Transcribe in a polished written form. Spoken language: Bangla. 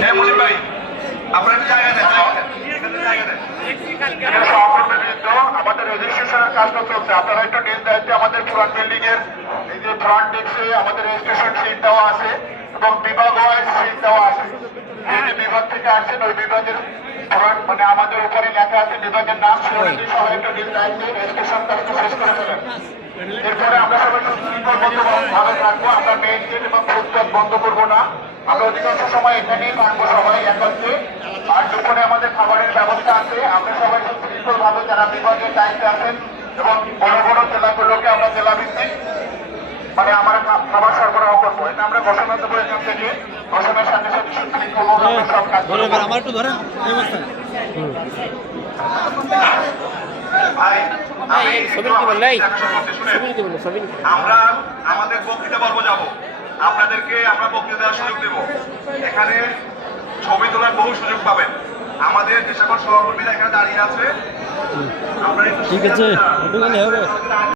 হ্যাঁ মুজিব ভাই, আপনার জায়গা দেন, আমাদের রেজিস্ট্রেশনের কাজটা চলছে। আপনারা একটু নিজ দায়িত্বে আমাদের পুরান বিল্ডিং এর এই যে ফ্রন্ট ডেস্কে আমাদের রেজিস্ট্রেশন সিট দেওয়া আছে এবং বিভাগ ওয়াইজ সিট দেওয়া আছে। যে বিভাগ থেকে আসছেন ওই বিভাগের মানে আমাদের উপরে লেখা আছে বিভাগের নাম, সবাই একটু নিজ দায়িত্বে রেজিস্ট্রেশন কাজটা শেষ করে ফেলেন। এরপরে আমরা সবাই ভালো থাকবো। আমরা মেইন গেট এবং ফুটপাথ বন্ধ করবো না। আমরা অধিকাংশ সময় এখানেই থাকবো সবাই একত্রে। আর দুপুরে আমাদের খাবারের ব্যবস্থা আছে। আমরা সবাই সুশৃঙ্খল ভাবে যারা বিভাগের দায়িত্বে আছেন এবং বড় বড় জেলাগুলোকে আমরা জেলা ভিত্তিক মানে আমরা খাবার সরবরাহ করবো। এটা আমরা ঘোষণা দেবো এখান থেকে। ঘোষণার সাথে সাথে সুশৃঙ্খল সব কাজ করবো। আমার একটু ধরেন আমরা আমাদের বক্তৃতা পর্ব যাব, আপনাদেরকে আমরা বক্তৃতা দেওয়ার সুযোগ দেব। এখানে ছবি তোলার বহু সুযোগ পাবেন। আমাদের যে সকল সহকর্মীরা এখানে দাঁড়িয়ে আছে, ঠিক আছে।